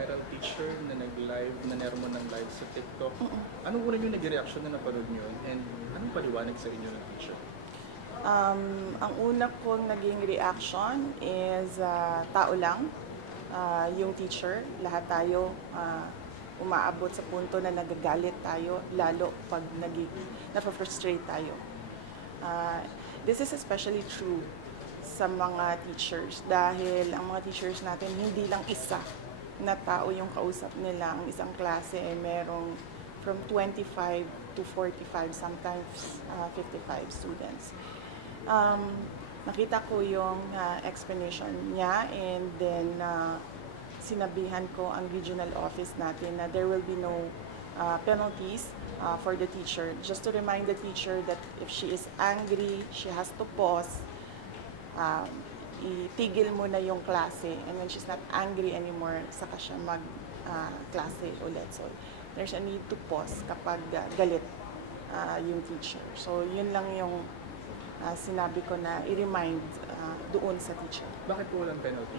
viral teacher na nag-live, na nermo ng live sa TikTok. Anong una yung nag-reaction na napanood nyo? And anong paliwanag sa inyo ng teacher? Um, ang una kong naging reaction is ah, tao lang, Ah, yung teacher, lahat tayo ah, umaabot sa punto na nagagalit tayo, lalo pag naging, na-frustrate tayo. Ah, this is especially true sa mga teachers dahil ang mga teachers natin hindi lang isa na tao yung kausap nila. Ang isang klase ay merong from 25 to 45, sometimes ah, 55 students. Um, nakita ko yung ah, explanation niya and then ah, sinabihan ko ang regional office natin na there will be no ah, penalties ah, for the teacher. Just to remind the teacher that if she is angry, she has to pause, um, itigil mo na yung klase and when she's not angry anymore, saka siya mag ah, klase ulit. So, there's a need to pause kapag ah, galit ah, yung teacher. So, yun lang yung ah, sinabi ko na i-remind ah, doon sa teacher. Bakit po walang penalty?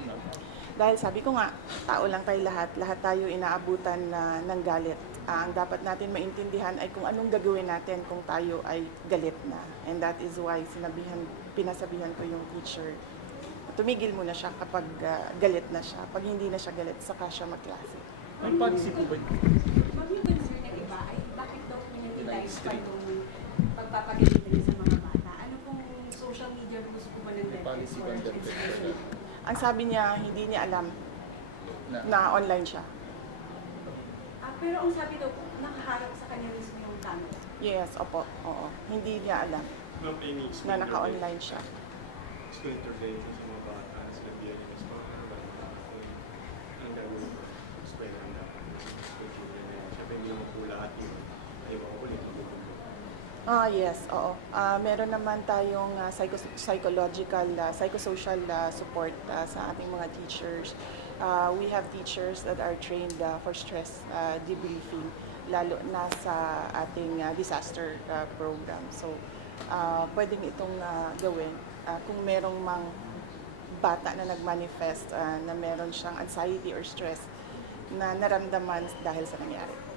Dahil sabi ko nga, tao lang tayo lahat, lahat tayo inaabutan na ng galit. Ah, ang dapat natin maintindihan ay kung anong gagawin natin kung tayo ay galit na. And that is why sinabihan, pinasabihan ko yung teacher, tumigil muna siya kapag ah, galit na siya. Pag hindi na siya galit, saka siya magklase. May policy po ba Ma'am, yung concern ng iba ay bakit daw pinag-live pa yung pagpapagalitan niya sa mga bata? Ano pong social media rules po ba ng policy for ba ang? Ang sabi niya, hindi niya alam na, na online siya. Ah, pero ang sabi daw po, nakaharap sa kanya mismo yung camera. Yes, opo, oo. Hindi niya alam na naka-online siya. School intervention sa mga bata na sila biyan yung mas mga ang gagawin ko. Eskwela ang dapat. School children na yun. Siyempre, hindi naman po lahat yun. Ayaw ako ulit. Ah, yes, oo. Ah, meron naman tayong ah, psycho- psychological, ah, psychosocial ah, support ah, sa ating mga teachers. Ah, we have teachers that are trained ah, for stress ah, debriefing, lalo na sa ating ah, disaster ah, program. So, ah, pwedeng itong ah, gawin Ah, kung merong mang bata na nag-manifest ah, na meron siyang anxiety or stress na naramdaman dahil sa nangyari.